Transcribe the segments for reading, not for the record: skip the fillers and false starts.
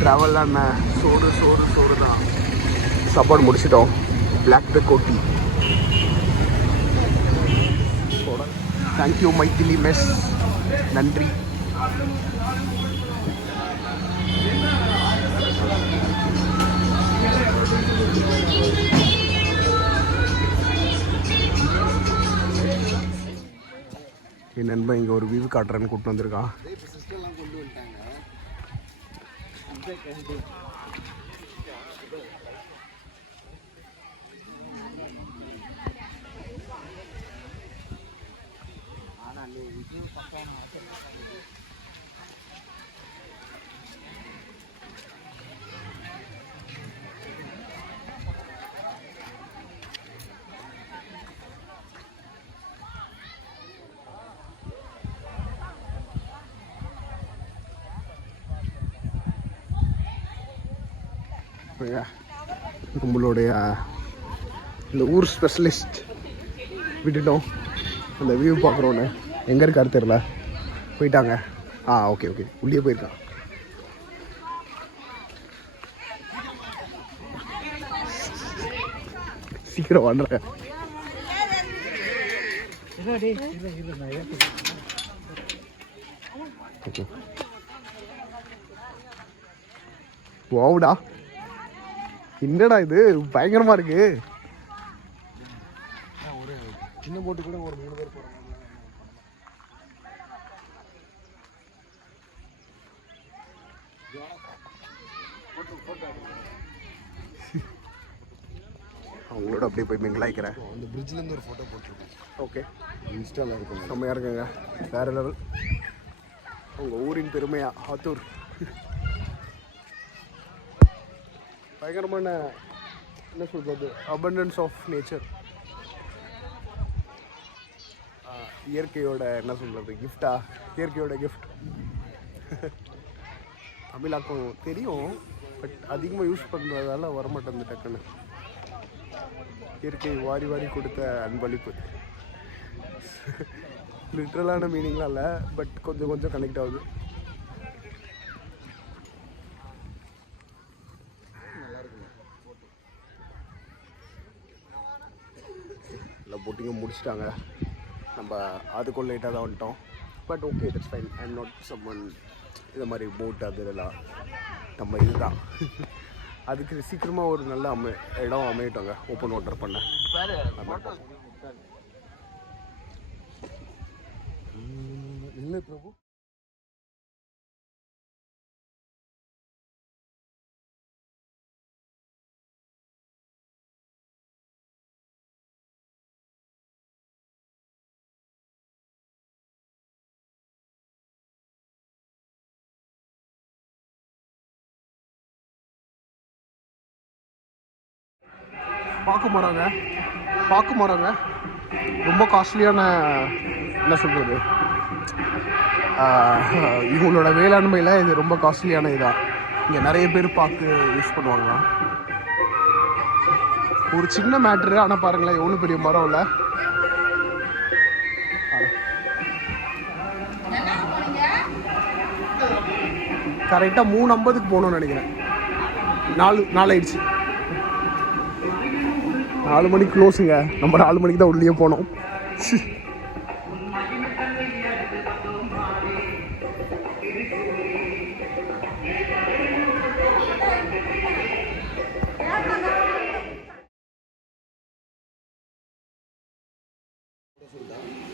ட்ராவல்லாம் சோறு தான். சாப்பாடு முடிச்சிட்டோம். பிளாக் த கோட்டி. Thank you Maithili mess. நன்றி. என் நண்பன் இங்கே ஒரு வியூ காட்டுறேன்னு கூப்பிட்டு வந்திருக்கான். நம்மளுடைய இந்த ஊர் ஸ்பெஷலிஸ்ட் விட்டுட்டோம். அந்த வியூ பார்க்குறோன்னு எங்கே இருக்காரு தெரில. போயிட்டாங்க. ஓகே உள்ளே போயிருக்கான். சீக்கிரம் வாடுறேன். வாவுடா, என்னடா இது பயங்கரமா இருக்கு. ஒரு சின்ன போட்டு கூட ஒரு 3 பேர் போறாங்க. அவங்களோட அப்படியே போய் மிங்கிலாய்க்கிறேன். அந்த பிரிட்ஜ்லேருந்து ஒரு ஃபோட்டோ போட்டிருக்கோம். ஓகே, இன்ஸ்டாவில் இருக்கும். செம்மையாக இருக்குங்க, வேறு லெவல். உங்கள் ஊரின் பெருமையா ஆத்தூர். பயங்கரமான என்ன சொல்கிறது, அபண்டன்ஸ் ஆஃப் நேச்சர். இயற்கையோட என்ன சொல்கிறது, கிஃப்டா, இயற்கையோட கிஃப்ட். தமிழாக்கம் தெரியும், பட் அதிகமாக யூஸ் பண்ணுறதால வரமாட்டேன் டக்குன்னு. இயற்கை வாரி வாரி கொடுத்த அன்பளிப்பு. லிட்ரலான மீனிங்லாம் இல்லை, பட் கொஞ்சம் கொஞ்சம் கனெக்ட் ஆகுது. எல்லாம் போட்டிங்கும் முடிச்சிட்டாங்க. நம்ம அதுக்குள்ள லேட்டாக தான் வந்துட்டோம். But okay, it's fine. I am not someone இது மாதிரி போட் அது இதெல்லாம் நம்ம இதுதான். அதுக்கு சீக்கிரமாக ஒரு நல்ல இடம் அமையிட்டோங்க ஓப்பன் வாட்டர் பண்ண. இல்லை பிரபு, பாக்கு மரங்க ரொம்ப காஸ்ட்லியான என்ன சொல்கிறது, இவங்களோட வேளாண்மையில் இது ரொம்ப காஸ்ட்லியான இதாக. இங்கே நிறைய பேர் பாக்கு யூஸ் பண்ணுவாங்களாம். ஒரு சின்ன மேட்ரு, ஆனால் பாருங்களேன் எவ்வளோ பெரிய மரம் இல்லை. கரெக்டாக 3:50 போகணும்னு நினைக்கிறேன். 4 ஆயிடுச்சு. 4 மணிக்கு க்ளோஸுங்க. நம்ம 4 மணிக்கு தான் உள்ளே போனோம்.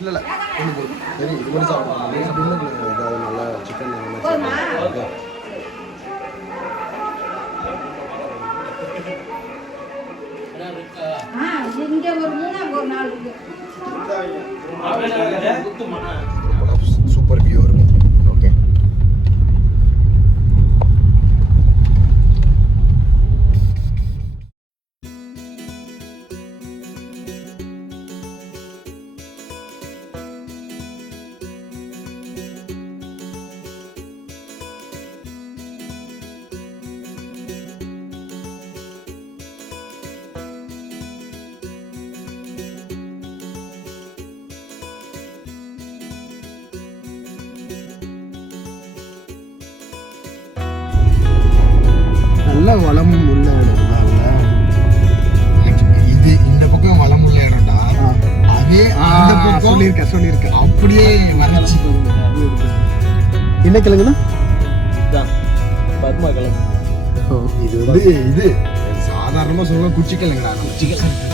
இல்லை இது மட்டும் சாப்பிடலாம். ஏதாவது நல்லா சிக்கன் சூப்பர் வியூ இருக்கும். ஓகே, வளம் உள்ள இடம்ல. இது இந்த பக்கம் வளம் உள்ள இடம்டா. அதே அந்த பக்கம் சொல்லியிருக்கேன் அப்படியே வறட்சி. என்ன கிழங்குண்ணா? பர்மா கிழங்கு. இது வந்து இது சாதாரணமா சொல்ல குச்சி கிழங்குடா. குச்சி கிழங்கு.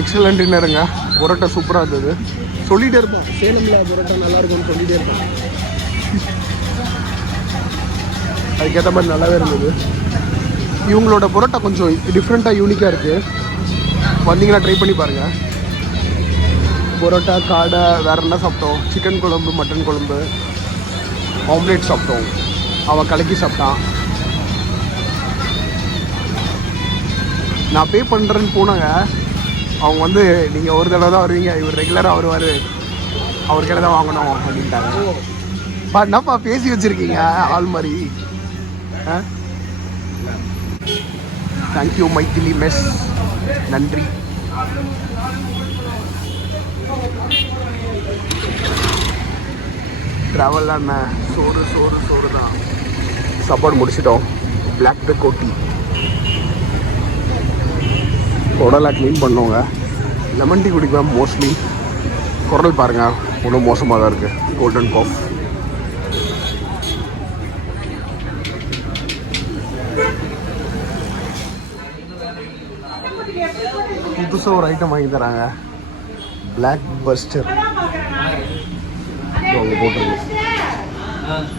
எக்ஸலண்ட் டின்னருங்க. பரோட்டா சூப்பராக இருந்தது. சொல்லிகிட்டே இருப்போம் சேலமில் பரோட்டா நல்லா இருக்கும்னு சொல்லிகிட்டே இருப்போம். அதுக்கேற்ற மாதிரி நல்லாவே இருந்தது. இவங்களோட பரோட்டா கொஞ்சம் டிஃப்ரெண்ட்டாக யூனிக்காக இருக்குது. வந்தீங்கன்னா ட்ரை பண்ணி பாருங்கள். பரோட்டா, காடை, வேறு என்ன சாப்பிட்டோம்? சிக்கன் குழம்பு, மட்டன் குழம்பு, ஆம்லேட் சாப்பிட்டோம். அவன் கலக்கி சாப்பிட்டான். நான் பே பண்ணுறேன்னு போனாங்க. அவங்க வந்து நீங்கள் ஒரு தடவை தான் வருவீங்க, இவர் ரெகுலராக வருவார், அவர் கையில் தான் வாங்கணும் அப்படின்ட்டாங்க. என்னப்பா பேசி வச்சுருக்கீங்க ஆள் மாதிரி. தேங்க்யூ மைத்திலி மெஸ், நன்றி. ட்ராவல்லாம் என்ன, சோறு தான். சாப்பாடு முடிச்சிட்டோம். பிளாக் பெக் கோட்டி குடலாம் க்ளீன் பண்ணுவோங்க. லெமன் டீ குடிக்கலாம் மோஸ்ட்லி. குரல் பாருங்கள் ஒன்றும் மோசமாக தான் இருக்குது. கோல்டன் காஃப். புதுசாக ஒரு ஐட்டம் வாங்கி தராங்க, பிளாக் பஸ்டர். அவங்க போட்டிருக்கு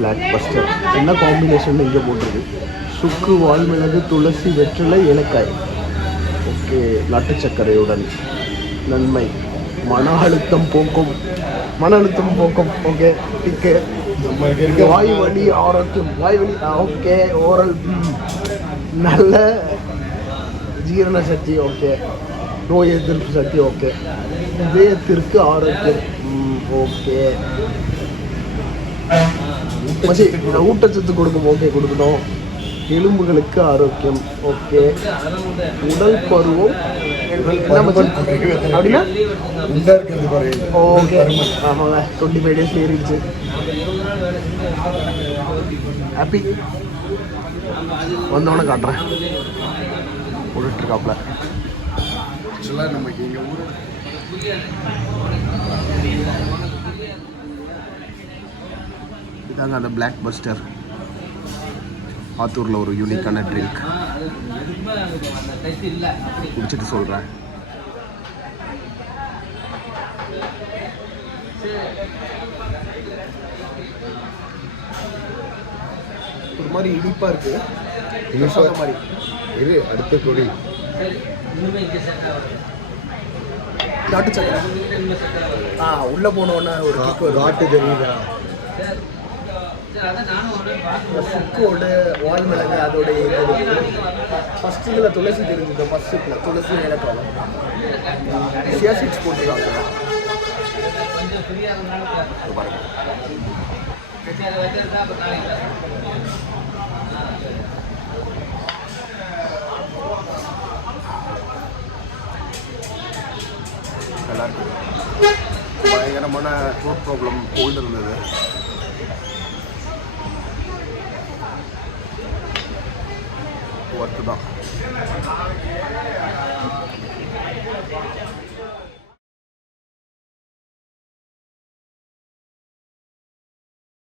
பிளாக் பஸ்டர். என்ன காம்பினேஷன் இங்கே போட்டிருக்கு? சுக்கு, வால்மிளகு, துளசி, வெற்றிலை, ஏலக்காய். ஓகே. நாட்டு சர்க்கரையுடன் நன்மை. மன அழுத்தம் போக்கும். ஓகே. டிக்கு. வாய் வலி ஆரோக்கியம். ஓகே. ஓரல் நல்ல ஜீரண சக்தி. ஓகே. நோய் எதிர்ப்பு சக்தி. ஓகே. இதயத்திற்கு ஆரோக்கியம். ஓகே. ஊட்டச்சத்து கொடுக்கும். ஓகே, கொடுக்கணும். எலும்புகளுக்கு ஆரோக்கியம். ஓகே. உடல் பருவம் அப்படின்னா ஓகே. ஆமாங்க, 25 days ஏறிடுச்சு. ஹாப்பி. வந்தவொடனே காட்டுறேன். போட்டுட்ருக்காப்புல. ஆக்சுவலாக நமக்கு எங்கள் ஊர் இதாங்க அந்த பிளாக் பஸ்டர். ஆத்தூரில் ஒரு யூனிக்கான ட்ரிங்க். குடிச்சிட்டு சொல்கிறேன். ஒரு மாதிரி இனிப்பாக இருக்குது. இனிப்பாக மாதிரி இது அடுத்த கொடி நாட்டு சக்கரை. உள்ளே போனோன்னா ஒரு காட்டு தெரியுதா? சுக்கோட வால்மிளகு அதோட ஃபஸ்ட்டு இதில் துளசி தெரிஞ்சுது. ஃபஸ்ட்டு துளசி ஏலக்காய் சியாசிட்ஸ் போட்டுருக்காங்க. எல்லாருக்கும் பயங்கரமான த்ரோட் ப்ராப்ளம் கோல்டு இருந்தது. ஒர்த்து தான்.